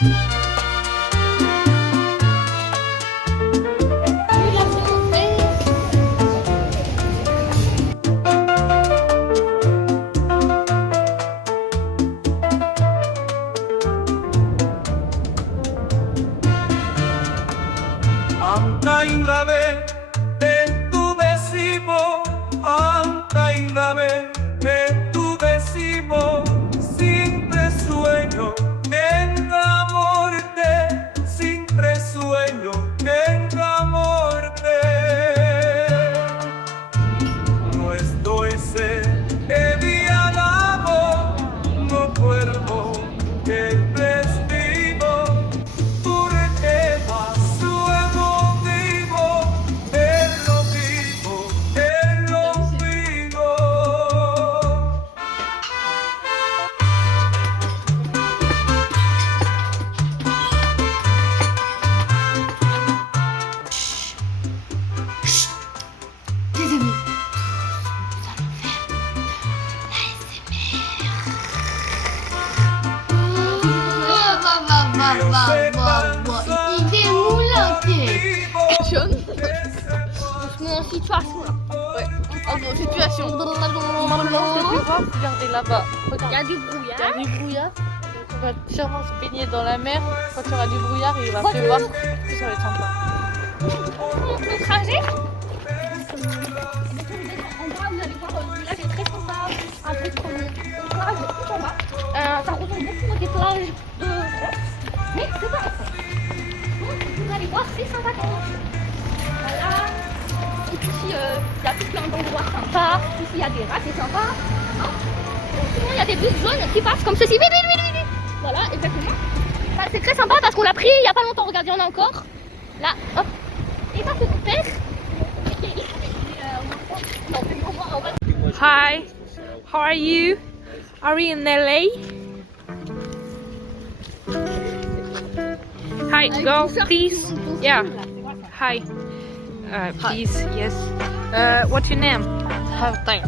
Il est moulaté. Mon situation là. Ouais. En situation. Regardez là-bas. Il y a du brouillard. Il y a du brouillard. On va sûrement se baigner dans la mer. Quand il y aura du brouillard, il va pleuvoir. Ça va être sympa. Le trajet. En bas, vous allez voir, le village est très sympa. Un peu comme une plage tout en bas. Ça ressemble beaucoup à des plages de France. Mais c'est pas la France. Donc, vous allez voir, c'est sympa quand même. Voilà. Et puis, il y a tout plein d'endroits sympas. Ici, il y a des rats, c'est sympa. Hein, sinon, il y a des bus jaunes qui passent comme ceci. Vite, vite, vite, vite. Voilà, exactement. Ça, c'est très sympa parce qu'on l'a pris il n'y a pas longtemps. Regardez, on a encore. Là, hop. Et ça, c'est mon père. Hi, how are you? Are we in LA? Hi, go, please. Yeah. Hi. Please, yes. What's your name? Have time.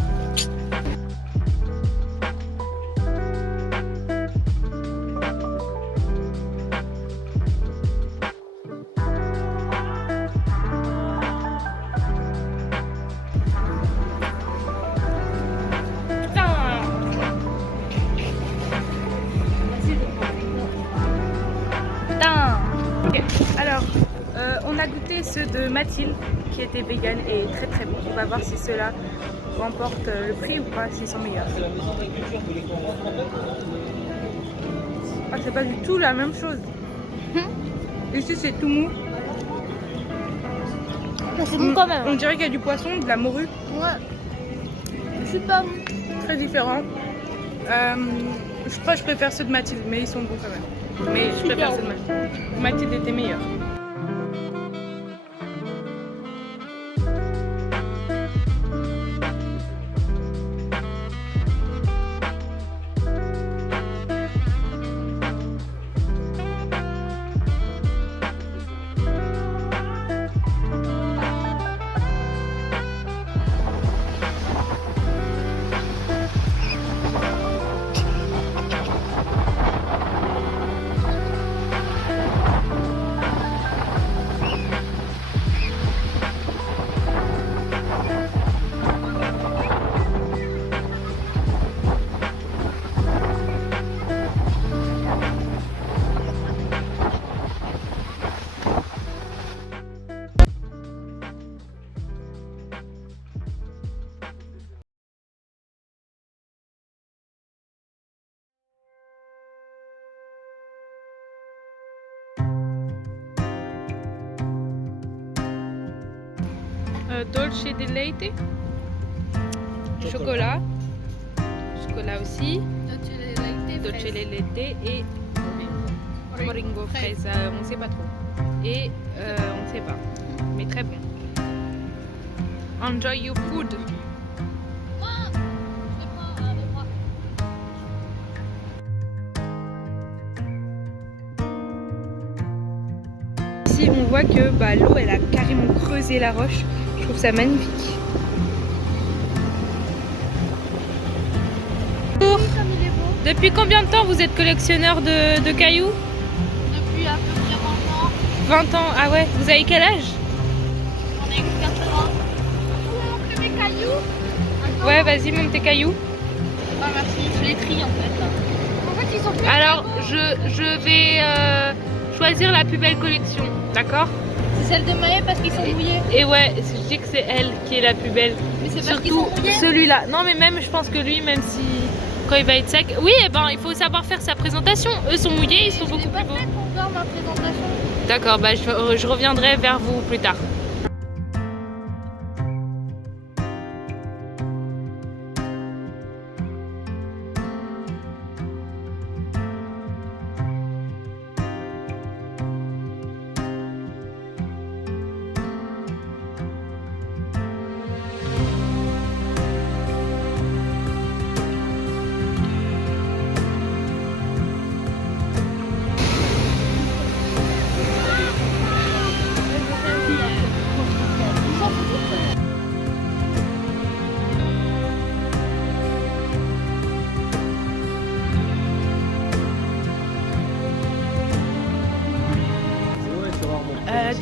Alors, on a goûté ceux de Mathilde qui étaient vegan et très très bons. On va voir si ceux-là remportent le prix ou pas, s'ils sont meilleurs. Ah, c'est pas du tout la même chose. Ici c'est tout mou. C'est bon quand même. On dirait qu'il y a du poisson, de la morue. Ouais. Super. Très différent. Je crois que je préfère ceux de Mathilde, mais ils sont bons quand même. Mais je préfère ceux de Mathilde. Mathilde était meilleure. Dolce de leite, chocolat aussi, dolce de leite et moringo fraise, on sait pas trop. Et on sait pas, mais très bon. Enjoy your food. Ici on voit que l'eau elle a carrément creusé la roche. Je trouve ça magnifique. Bonjour. Depuis combien de temps vous êtes collectionneur de cailloux? 20 ans. Ah ouais, vous avez quel âge? On est 80. Vous me montrez mes cailloux? Ouais, vas-y, monte tes cailloux. Ah merci, je les trie en fait là. En fait ils sont plus. Alors, je vais choisir la plus belle collection, d'accord? C'est celle de Maë parce qu'ils sont mouillés. Et ouais, je dis que c'est elle qui est la plus belle. Mais c'est parce qu'ils Surtout sont mouillés. celui-là. Non, mais même, je pense que lui, même si quand il va être sec, oui, eh ben, il faut savoir faire sa présentation. Eux sont mouillés, ils sont beaucoup plus beaux. Je pour voir ma présentation. D'accord, bah, je reviendrai vers vous plus tard.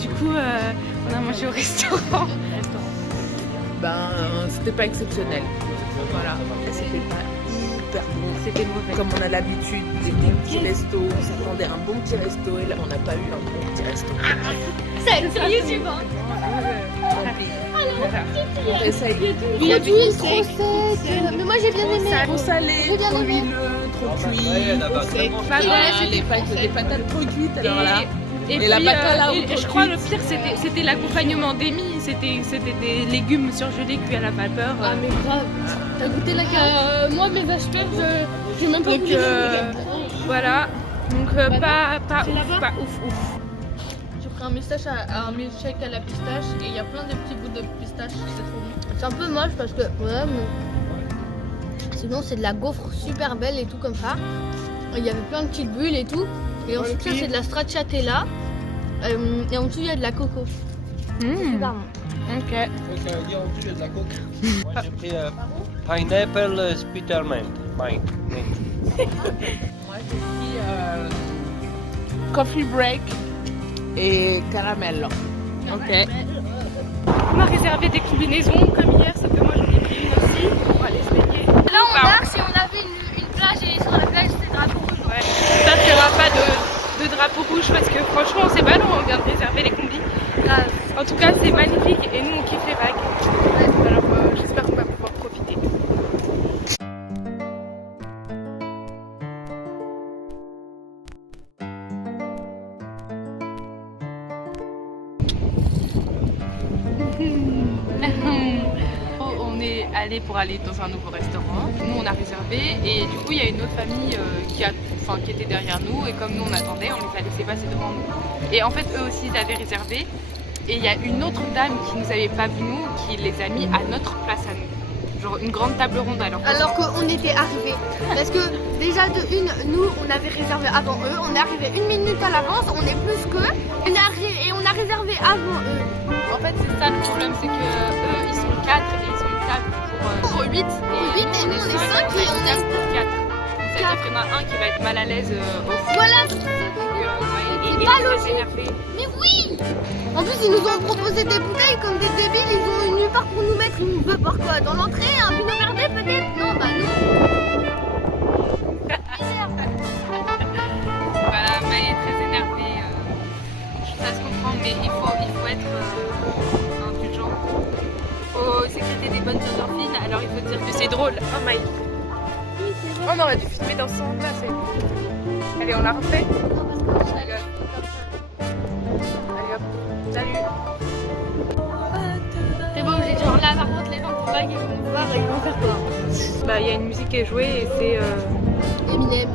Du coup, on a mangé au restaurant. Ben, c'était pas exceptionnel. Voilà, c'était pas hyper bon. C'était mauvais. Comme on a l'habitude des bons petits restos, on s'attendait à un bon petit resto et là on n'a pas eu un bon petit resto. C'est YouTube. Tant pis. On réessaye. Il y a du trop sec. Mais moi j'ai bien aimé. Trop salé, J'ai bien trop aimé. huileux, trop cuit, trop sec. Pas bon. Les patates trop cuites alors là. Et Et la puis, bacala et je crois le pire c'était l'accompagnement d'Amy, c'était des légumes surgelés cuits à la vapeur. Ah mais grave. T'as goûté la carte? Moi mes vaches j'ai même pas Donc goûté. voilà, donc pas C'est ouf, là-bas pas ouf ouf. J'ai pris un milkshake à la pistache et il y a plein de petits bouts de pistache, c'est trop bon. C'est un peu moche parce que ouais, mais sinon c'est de la gaufre super belle et tout comme ça. Il y avait plein de petites bulles et tout. Et ensuite ça c'est de la stracciatella. Et en dessous il y a de la coco. Super bon. Ok. J'ai pris pineapple spearmint. Mint. Moi j'ai pris coffee break et caramel. Ok. On a réservé des combinaisons comme hier, sauf que moi j'en ai pris une aussi. On va les se baigner. Là on marche et on avait une plage et sur la plage c'était drapeau rouge. Ouais. J'espère qu'il n'y aura pas de drapeau rouge parce que franchement c'est pas long, on vient de réserver les combis. En tout cas c'est magnifique et nous on kiffe les vagues. Alors j'espère qu'on va pouvoir profiter. On est allé pour aller dans un nouveau restaurant. Nous on a réservé et du coup il y a une autre famille qui était derrière nous et comme nous on attendait, on les a laissés passer devant nous. Et en fait eux aussi ils avaient réservé et il y a une autre dame qui nous avait pas vu nous qui les a mis à notre place à nous. Genre une grande table ronde alors. Alors qu'on était arrivés. Parce que déjà de une, nous on avait réservé avant eux, on est arrivé 1 minute à l'avance, on est plus qu'eux, et on a réservé avant eux. En fait c'est ça le problème, c'est que eux ils sont 4 et ils ont une table pour 8 et nous, on est 5 et on est pour 4. C'est-à-dire qu'il y en a un qui va être mal à l'aise au fond. Voilà. Et pas très logique. énervé. Mais oui. En plus ils nous ont proposé des bouteilles comme des débiles, ils ont une nulle part pour nous mettre, ils nous veulent par quoi? Dans l'entrée, un vino verdé peut-être? Non, bah non. Voilà, Maë est très énervée. Ça se comprend, mais il faut être indulgent. Il faut sécréter des bonnes endorphines, alors il faut dire que c'est drôle. Oh Maë. On aurait dû filmer dans ce sens-là, c'est... Allez, on la refait. Allez hop, salut. C'est bon, j'ai genre là par contre les gens qui vaguent, ils vont nous voir et ils vont faire quoi? Bah, il y a une musique qui est jouée et c'est... Eminem.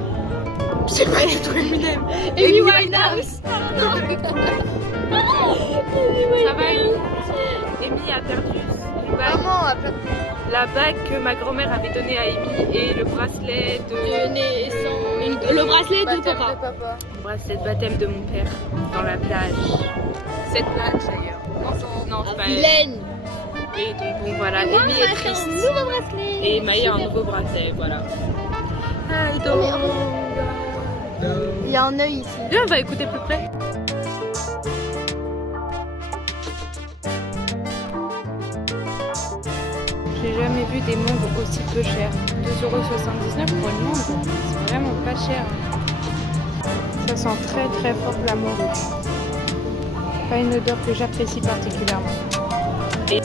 Je sais pas du tout Eminem. Amy Winehouse. Ça va Amy? Amy a perdu une bague. Maman a plein de La bague que ma grand-mère avait donnée à Amy et le bracelet de... naissance. Le bracelet de papa. Le bracelet de baptême de mon père dans la plage. Cette plage d'ailleurs. Non, c'est pas elle. Vilaine. Et donc bon voilà, Amy est triste. Un nouveau bracelet. Et Maë a un nouveau bracelet, voilà. Il y a un œil ici. Viens, on va écouter plus près. J'ai jamais vu des mondes aussi peu chers. 2,79 € pour une monde, c'est vraiment pas cher. Ça sent très très fort la morue. Pas une odeur que j'apprécie particulièrement. Il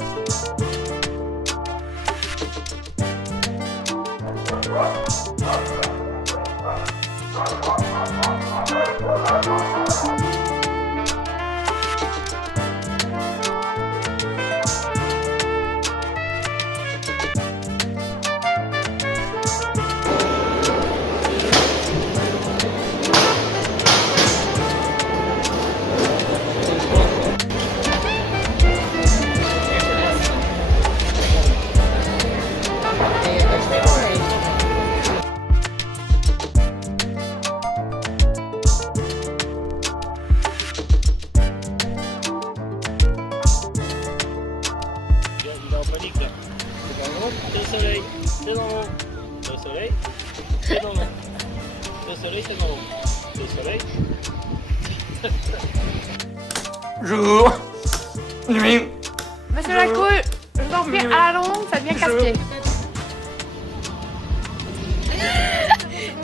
est en panique là. C'est dans l'ombre, c'est le soleil. C'est dans l'ombre. Le soleil, c'est dans l'ombre. Le soleil, c'est dans l'ombre. Le soleil. Jour, nuit, Monsieur la couille, je dormir à la longue, ça devient casse-pied.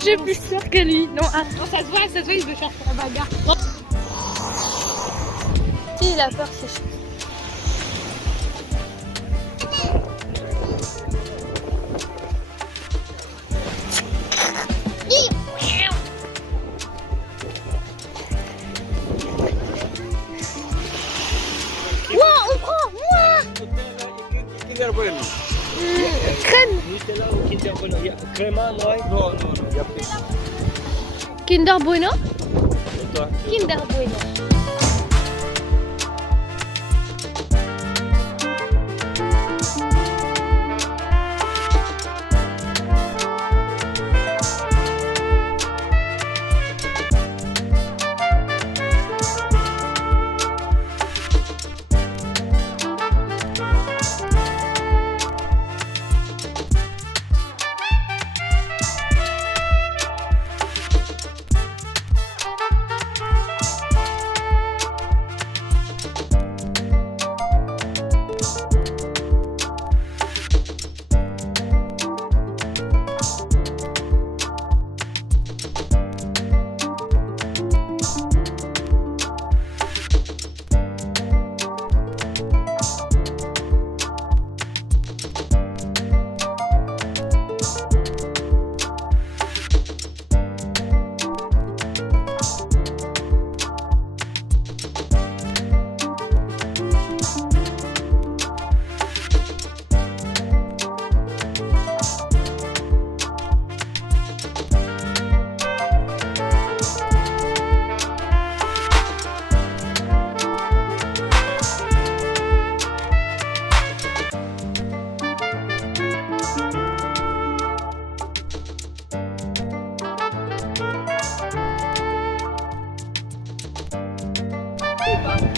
J'ai plus peur que lui. Non, attends, ça se voit, il veut chercher la bagarre. Si, il a peur, c'est chaud. Kinder Bueno. Crème. Nutella ou Kinder Bueno. Il y a Crema, non? Non, il y a plus. Kinder Bueno. Et toi? Kinder Bueno.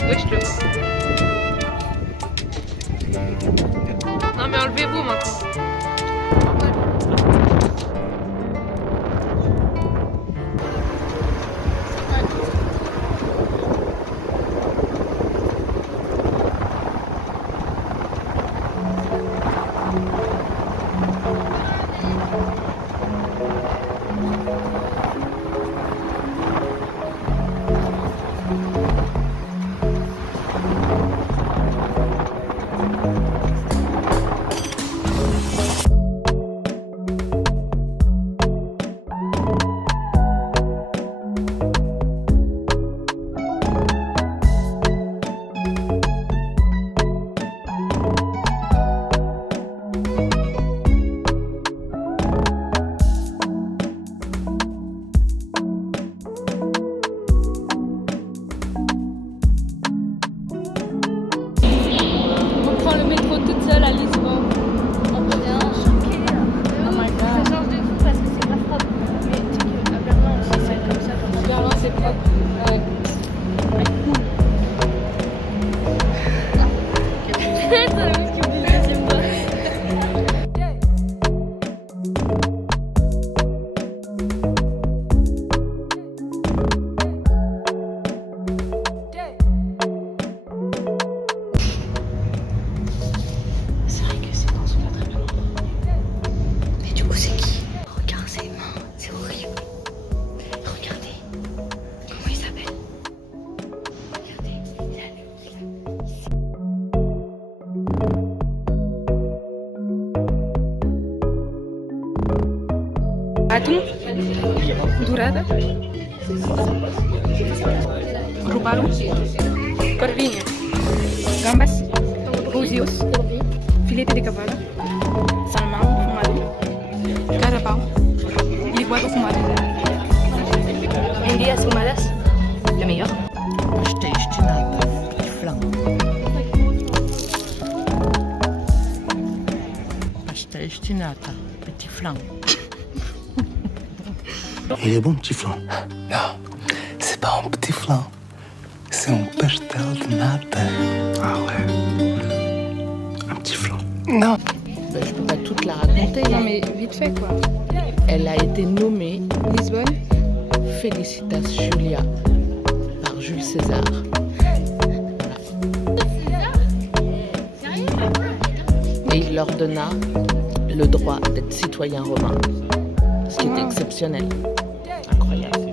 Oui, je te vois. Non mais enlevez-vous maintenant. C'est vrai que c'est dans son patrimoine. Atum, dorada, robalo, corvinha, gambas, roseos, filete de cavalo, salmão fumado, carabao, linguado fumado. Endias fumadas, le meilleur. Pastéis de nata, petit flan. Pastéis de nata, petit flan. Il est bon, petit flan. Non, c'est pas un petit flan. C'est un pastel de nata. Ah ouais. Un petit flan. Non. Ben, je peux pas toute la raconter. Non mais vite fait quoi. Elle a été nommée Lisbonne. Felicitas Julia par Jules César. Et il leur donna le droit d'être citoyen romain, ce qui est exceptionnel. Incroyable.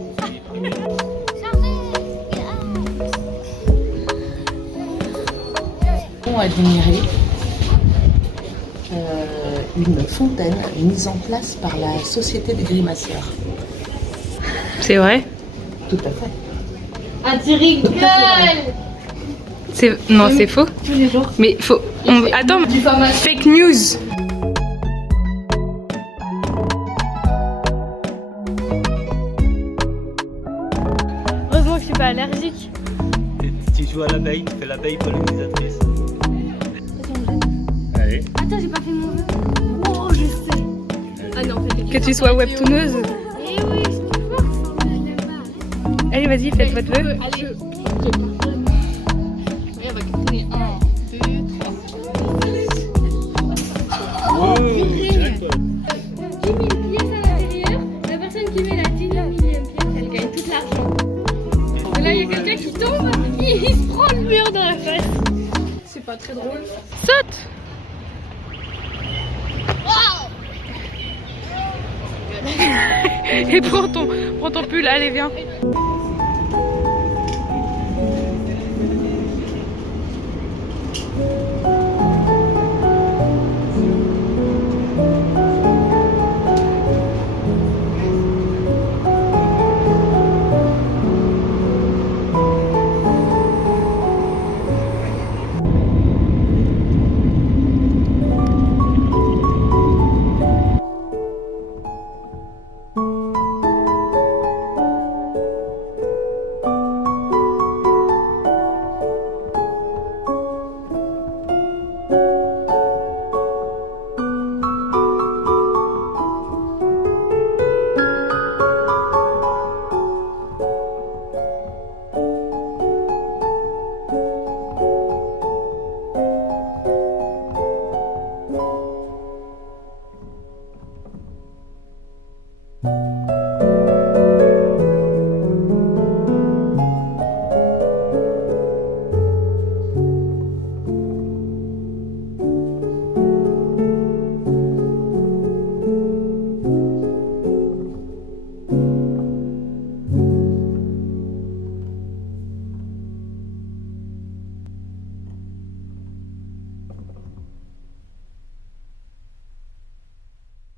On a admiré une fontaine mise en place par la Société des Grimaceurs. C'est vrai? Tout à fait. Ah, tu rigoles! Non, c'est faux. Tous les jours. Mais faut. Attends, fake news. Heureusement que je suis pas allergique. Tu joues à l'abeille, tu fais l'abeille pollinisatrice. Allez. Attends, j'ai pas fait mon vœu. Oh, je sais. Ah non, faites Que tu sois webtooneuse. Eh oui, je suis forte, je l'aime pas. Allez, vas-y, faites votre vœu. Allez. Et on va compter 1, 2, 3. Oh, jackpot. 10 000 pièces à l'intérieur. La personne qui met la 10 000e pièce, elle gagne tout l'argent. Et là, il y a quelqu'un qui tombe, il se prend le mur dans la face. C'est pas très drôle. Saute. Et prends ton pull, allez viens.